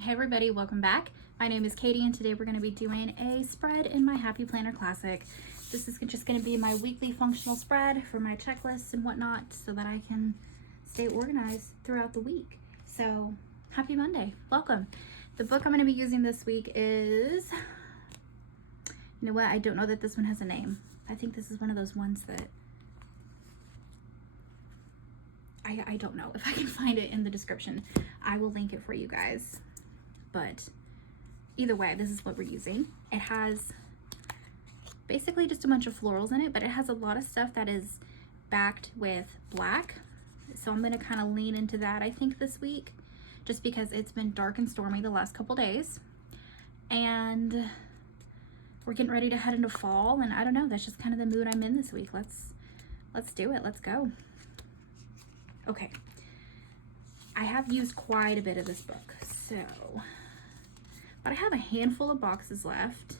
Hey everybody, welcome back. My name is Katie and today we're going to be doing a spread in my Happy Planner Classic. This is just going to be my weekly functional spread for my checklists and whatnot so that I can stay organized throughout the week. So happy Monday, welcome. The book I'm going to be using this week is, you know what, I don't know that this one has a name. I think this is one of those ones that I don't know. If I can find it in the description, I will link it for you guys. But either way, this is what we're using. It has basically just a bunch of florals in it, but it has a lot of stuff that is backed with black. So I'm going to kind of lean into that, I think, this week, just because it's been dark and stormy the last couple days. And we're getting ready to head into fall, and I don't know, that's just kind of the mood I'm in this week. Let's do it. Let's go. Okay. I have used quite a bit of this book, but I have a handful of boxes left,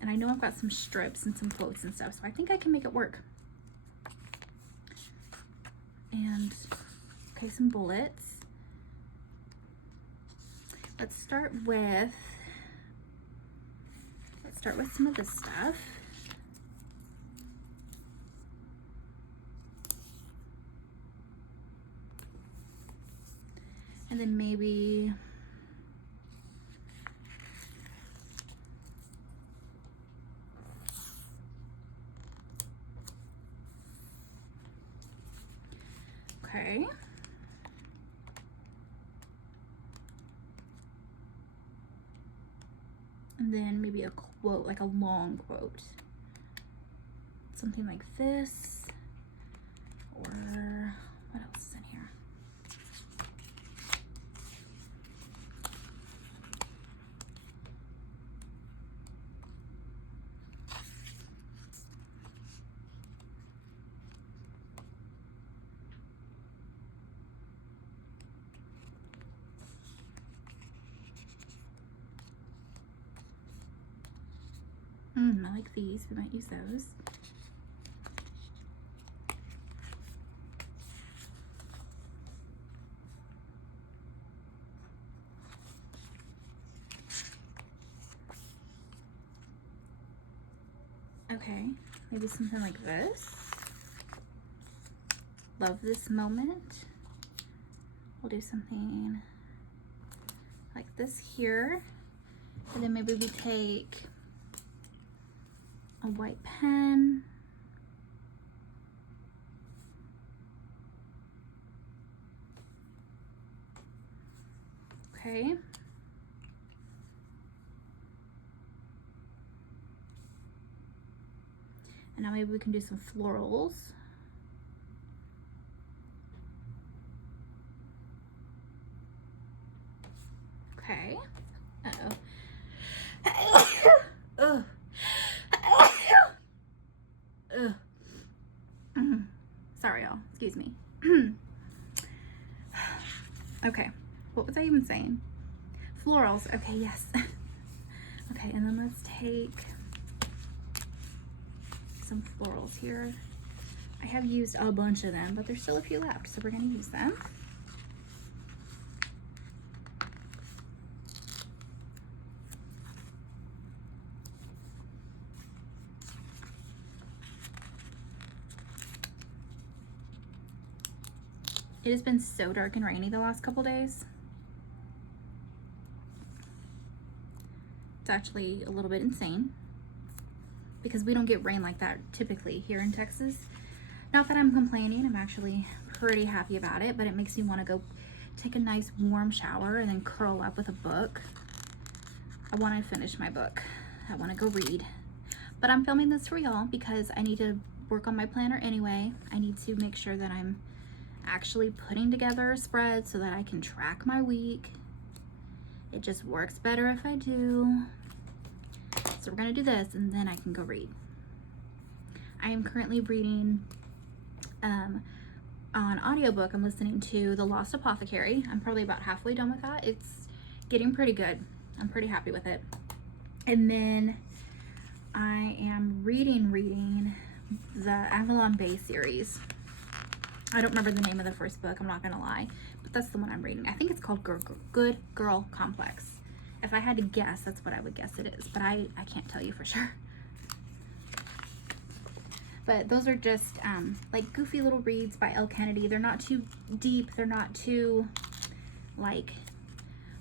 and I know I've got some strips and some quotes and stuff, so I think I can make it work. And, okay, some bullets. Let's start with some of this stuff. And then maybe okay. And then maybe a quote, like a long quote. Something like this. Or what else is in here? I like these. We might use those. Okay, maybe something like this. Love this moment. We'll do something like this here. And then maybe we take a white pen. Okay. And now maybe we can do some florals. Okay. Uh-oh. Ugh. Ugh. Sorry, y'all. Excuse me. Okay. What was I even saying? Florals. Okay, yes. Okay, and then let's take some florals here. I have used a bunch of them, but there's still a few left, so we're going to use them. It has been so dark and rainy the last couple days. It's actually a little bit insane because we don't get rain like that typically here in Texas. Not that I'm complaining, I'm actually pretty happy about it, but it makes me want to go take a nice warm shower and then curl up with a book. I want to finish my book. I want to go read. But I'm filming this for y'all because I need to work on my planner anyway. I need to make sure that I'm actually putting together a spread so that I can track my week. It just works better if I do. So we're gonna do this and then I can go read. I am currently reading on audiobook. I'm listening to The Lost Apothecary. I'm probably about halfway done with that. It's getting pretty good. I'm pretty happy with it. And then I am reading the Avalon Bay series. I don't remember the name of the first book, I'm not gonna lie, but that's the one I'm reading. I think it's called Good Girl Complex. If I had to guess, that's what I would guess it is, but I can't tell you for sure. But those are just like goofy little reads by Elle Kennedy. They're not too deep, they're not too like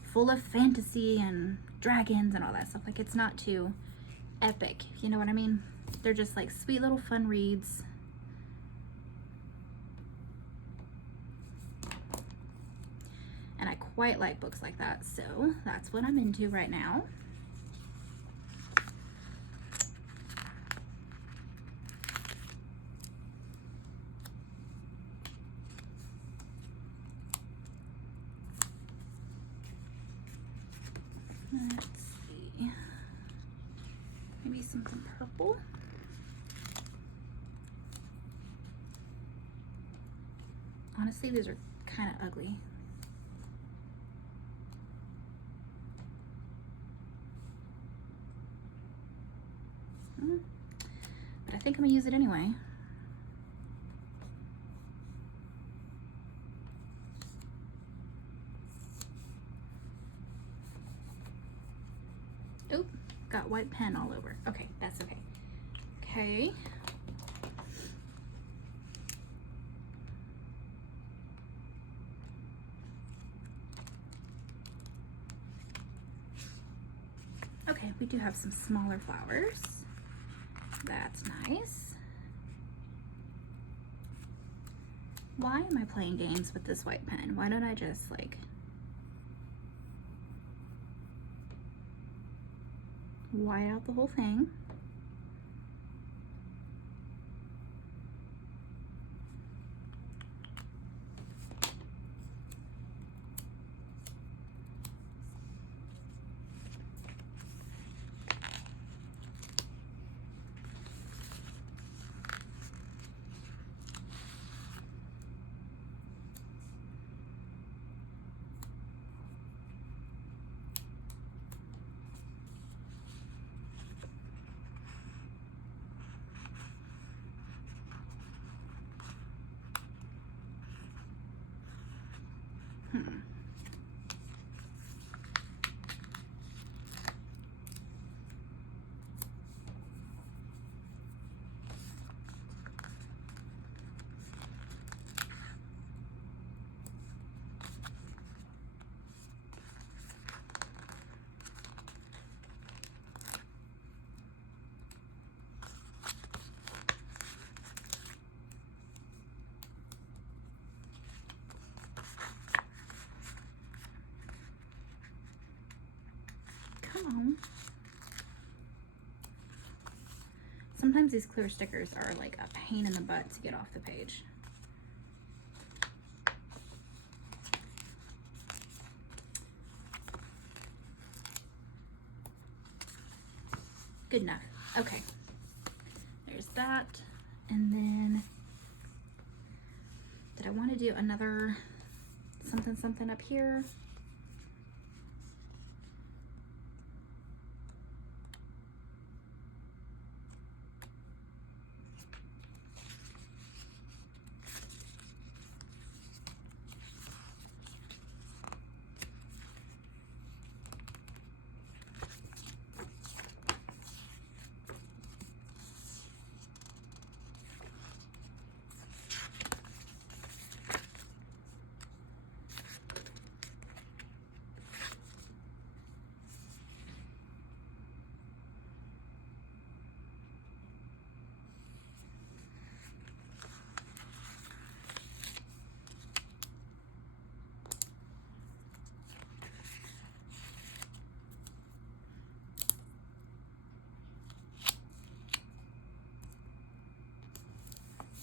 full of fantasy and dragons and all that stuff. Like, it's not too epic, you know what I mean? They're just like sweet little fun reads. And I quite like books like that, so that's what I'm into right now. Let's see, maybe something purple. Honestly, these are kind of ugly. But I think I'm gonna use it anyway. Oop, got white pen all over. Okay, that's okay. Okay. Okay, we do have some smaller flowers. That's nice. Why am I playing games with this white pen? Why don't I just like white out the whole thing? Come on. Sometimes these clear stickers are like a pain in the butt to get off the page. Good enough. Okay. There's that. And then, did I want to do another something something up here?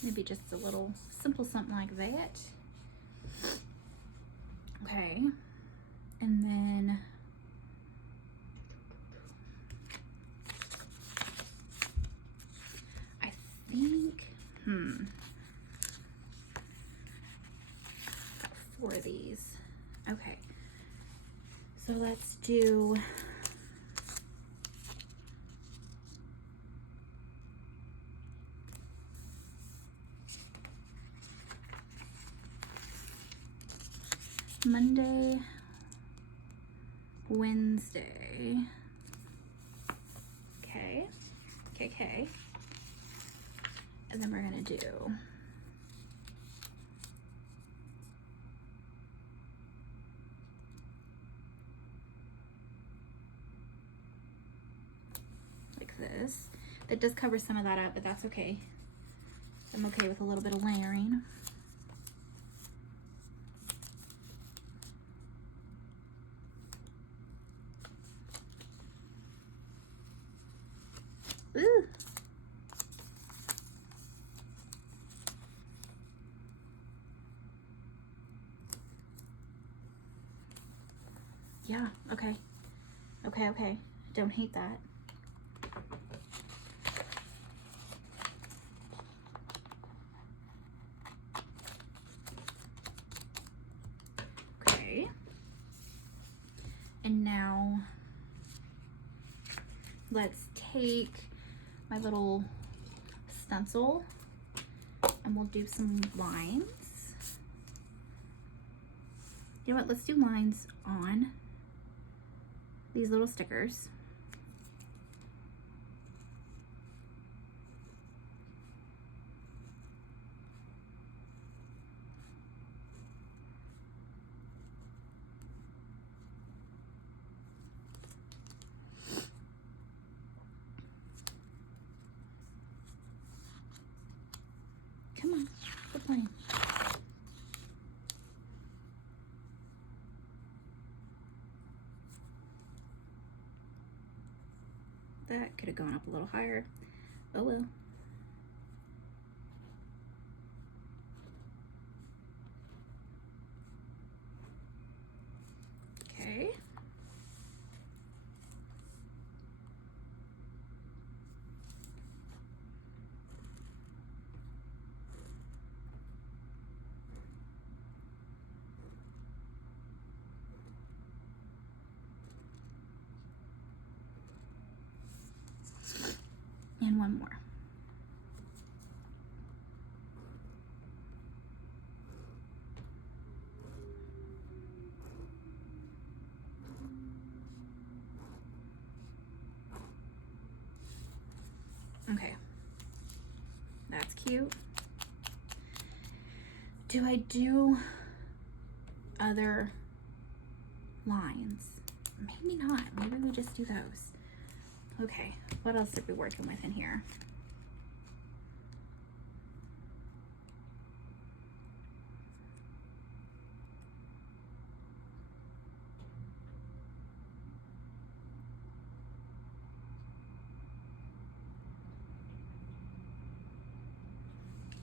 Maybe just a little simple something like that. Okay, and then I think, got 4 of these. Okay, so let's do Monday, Wednesday. Okay. Okay. And then we're gonna do like this. That does cover some of that up, but that's okay. I'm okay with a little bit of layering. Ooh. Yeah, okay. Okay. Don't hate that. Okay. And now let's take my little stencil and we'll do some lines. You know what? Let's do lines on these little stickers. Come on, quit playing. That could have gone up a little higher. Oh well. Okay. And one more. Okay, that's cute. Do I do other lines? Maybe not. Maybe we just do those. Okay, what else are we working with in here?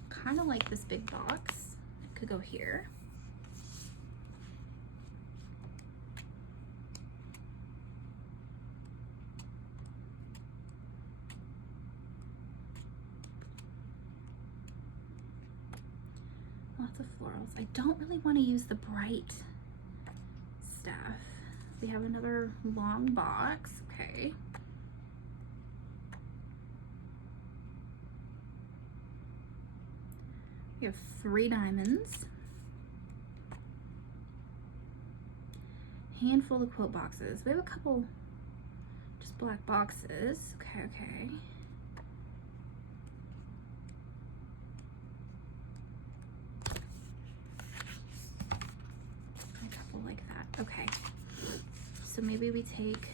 Kind of like this big box. It could go here. Lots of florals. I don't really want to use the bright stuff. We have another long box. Okay. We have 3 diamonds. Handful of quote boxes. We have a couple just black boxes. Okay. A couple like that. Okay. So maybe we take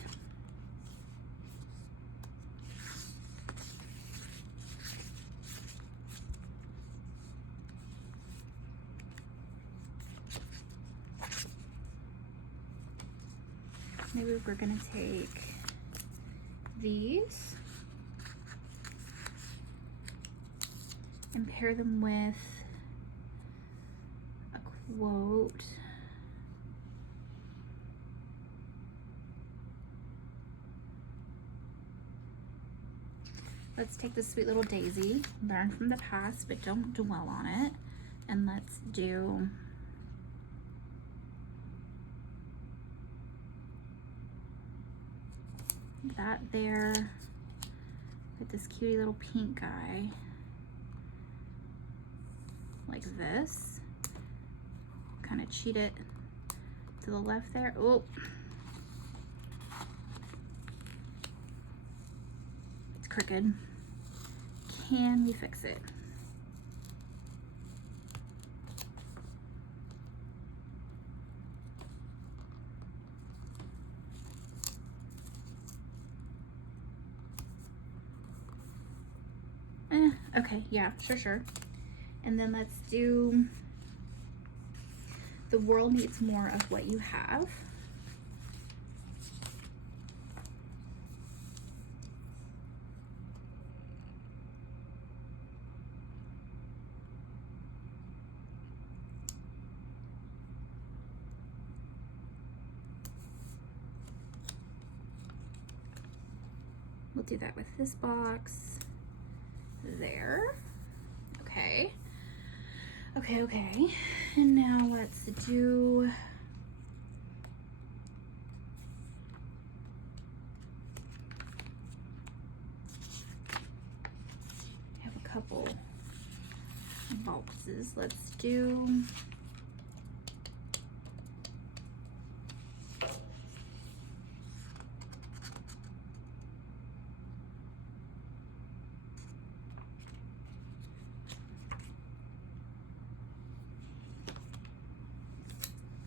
we're gonna take these and pair them with a quote. Let's take this sweet little daisy, learn from the past, but don't dwell on it. And let's do that there with this cutie little pink guy like this. Kind of cheat it to the left there. Oh, it's crooked. Can we fix it? Okay, yeah, sure. And then let's do the world needs more of what you have. We'll do that with this box there. Okay. And now let's do I have a couple boxes. Let's do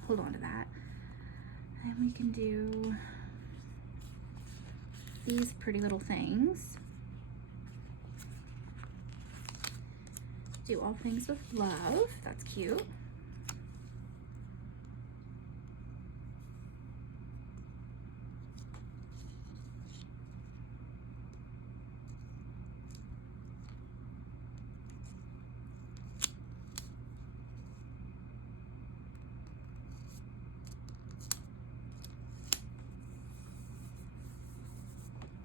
hold on to that. And we can do these pretty little things. Do all things with love. That's cute.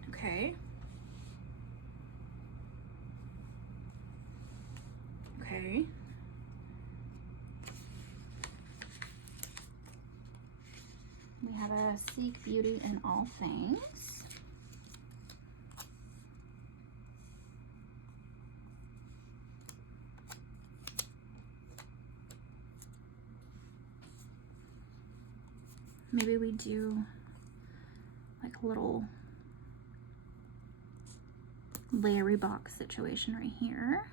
Okay. Okay. We have a seek beauty in all things. Maybe we do like a little layery box situation right here.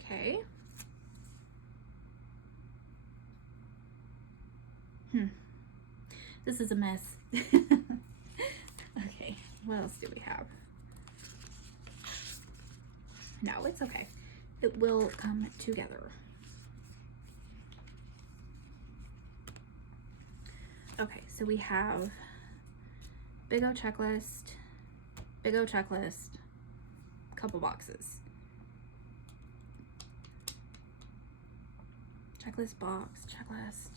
Okay. This is a mess. Okay, what else do we have? No, it's okay. It will come together. Okay, so we have big O checklist, couple boxes. Checklist box, checklist.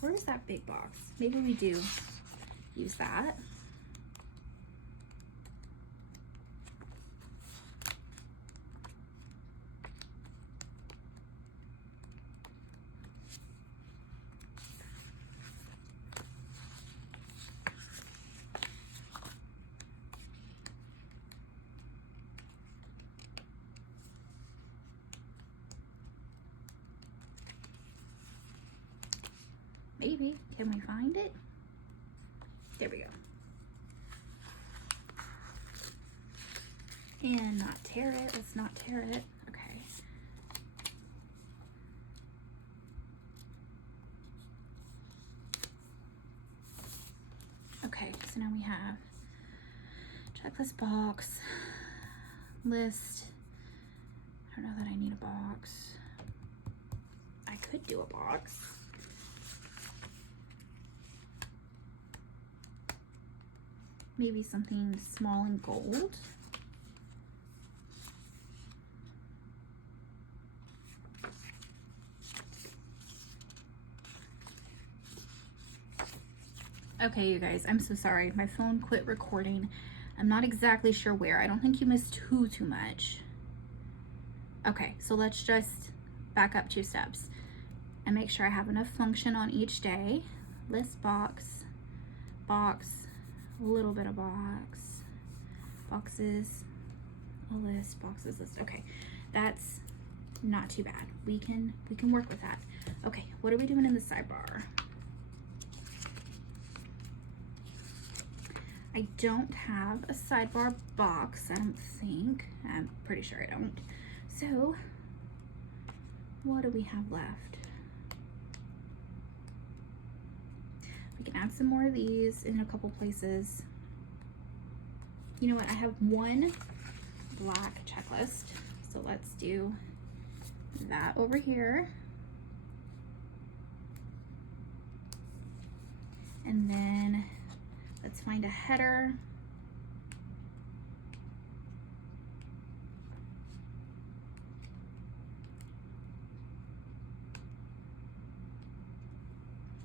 Where is that big box? Maybe we do use that. Maybe. Can we find it? There we go. And not tear it. Let's not tear it. Okay. Okay, so now we have checklist box, list. I don't know that I need a box. I could do a box. Maybe something small and gold. Okay, you guys, I'm so sorry. My phone quit recording. I'm not exactly sure where. I don't think you missed too much. Okay, so let's just back up 2 steps and make sure I have enough function on each day. List box, box, a little bit of box, boxes, a list, boxes, list. Okay, that's not too bad. We can work with that. Okay, what are we doing in the sidebar? I don't have a sidebar box, I don't think. I'm pretty sure I don't. So, what do we have left? We can add some more of these in a couple places. You know what, I have one black checklist, so let's do that over here. And then let's find a header.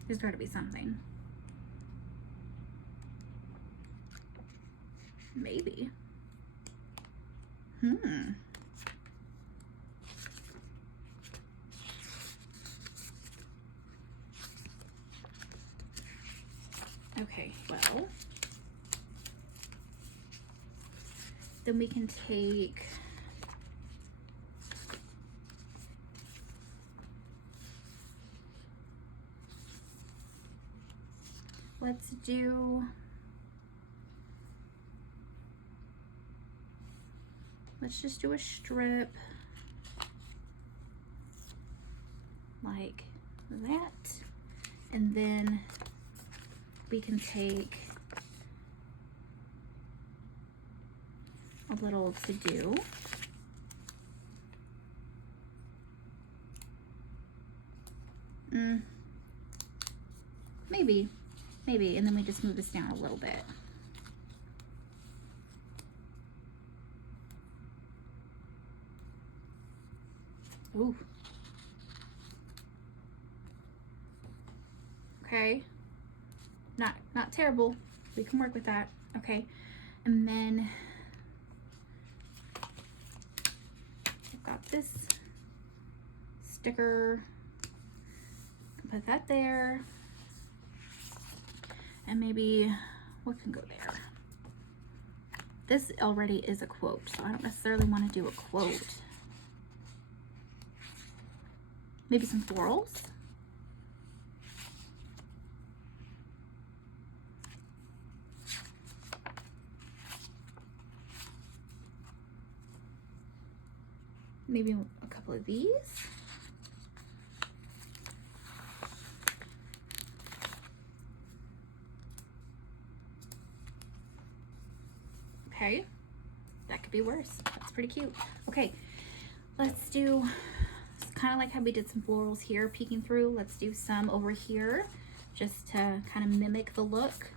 There's got to be something. Maybe. Okay, well, then we can take let's just do a strip like that, and then we can take a little to do. Maybe, and then we just move this down a little bit. Ooh. Okay. Not terrible. We can work with that. Okay. And then I've got this sticker. Put that there. And maybe what can go there? This already is a quote, so I don't necessarily want to do a quote. Maybe some florals. Maybe a couple of these. Okay, that could be worse. That's pretty cute. Okay, let's do, it's kind of like how we did some florals here peeking through. Let's do some over here just to kind of mimic the look.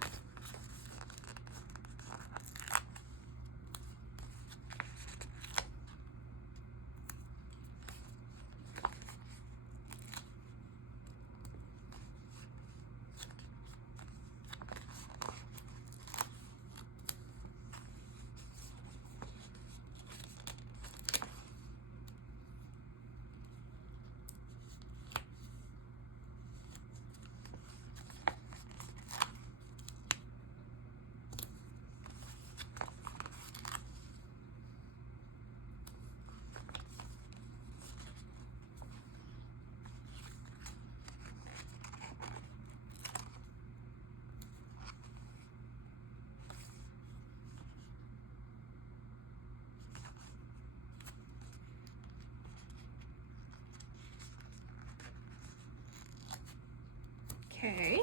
Okay,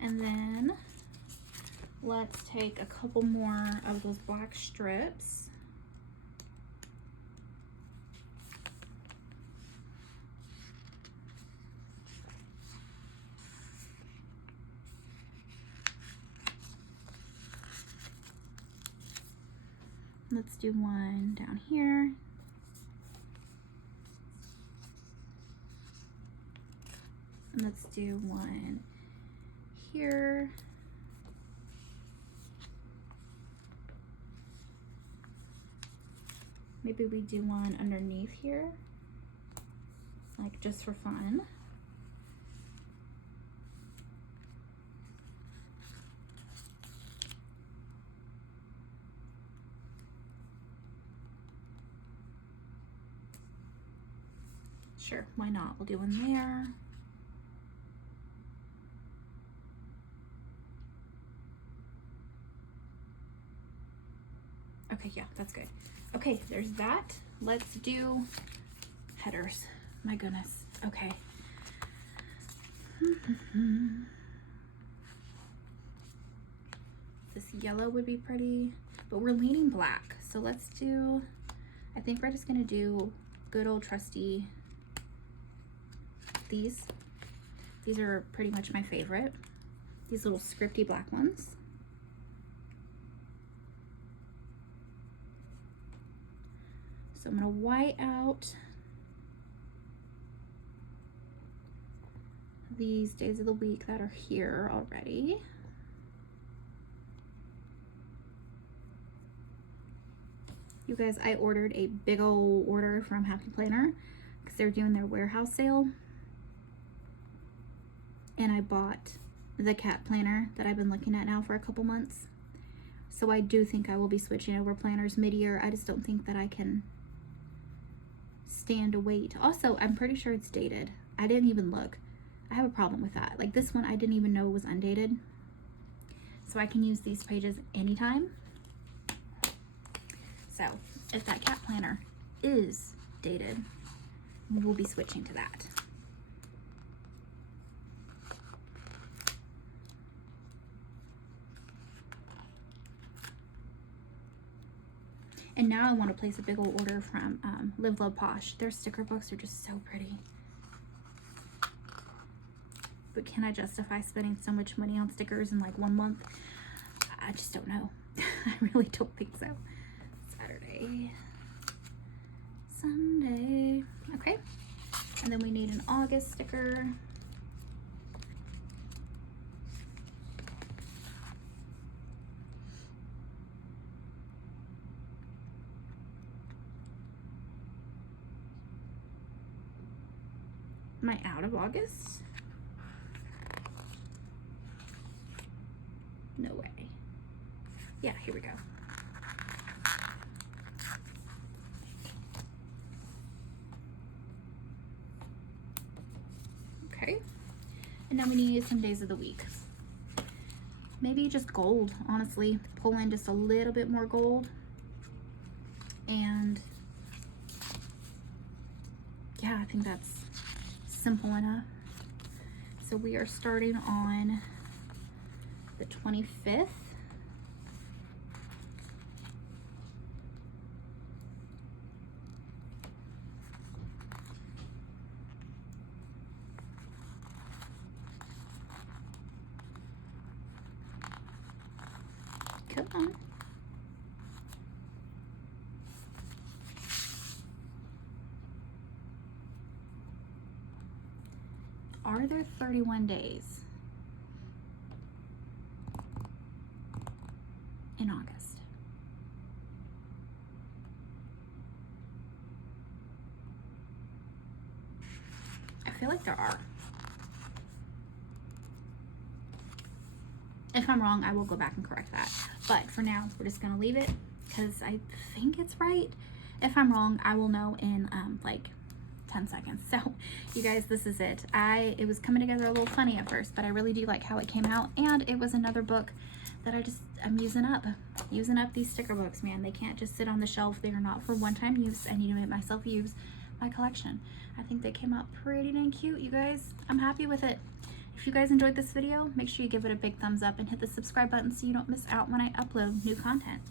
and then let's take a couple more of those black strips. Let's do one down here. And let's do one here. Maybe we do one underneath here, like just for fun. Sure, why not? We'll do one there. Okay, yeah, that's good. Okay, there's that. Let's do headers. My goodness. Okay. This yellow would be pretty, but we're leaning black. So let's do, I think we're just gonna do good old trusty these. These are pretty much my favorite. These little scripty black ones. So I'm gonna white out these days of the week that are here already. You guys, I ordered a big old order from Happy Planner because they're doing their warehouse sale. And I bought the cat planner that I've been looking at now for a couple months. So I do think I will be switching over planners mid-year. I just don't think that I can stand to wait. Also, I'm pretty sure it's dated. I didn't even look. I have a problem with that. Like this one, I didn't even know it was undated. So I can use these pages anytime. So if that cat planner is dated, we'll be switching to that. And now I want to place a big old order from Live Love Posh. Their sticker books are just so pretty. But can I justify spending so much money on stickers in like 1 month? I just don't know. I really don't think so. Saturday, Sunday. Okay. And then we need an August sticker. Am I out of August? No way. Yeah, here we go. Okay. And now we need some days of the week. Maybe just gold, honestly. Pull in just a little bit more gold. And yeah, I think that's simple enough. So we are starting on the 25th. Come on. Are there 31 days in August? I feel like there are. If I'm wrong, I will go back and correct that. But for now, we're just gonna leave it because I think it's right. If I'm wrong, I will know in like 10 seconds. So you guys, this is it. It was coming together a little funny at first, but I really do like how it came out. And it was another book that I'm using up these sticker books, man. They can't just sit on the shelf. They are not for one-time use. I need to make myself use my collection. I think they came out pretty dang cute, you guys. I'm happy with it. If you guys enjoyed this video, make sure you give it a big thumbs up and hit the subscribe button so you don't miss out when I upload new content.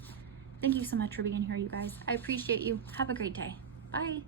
Thank you so much for being here, you guys. I appreciate you. Have a great day. Bye.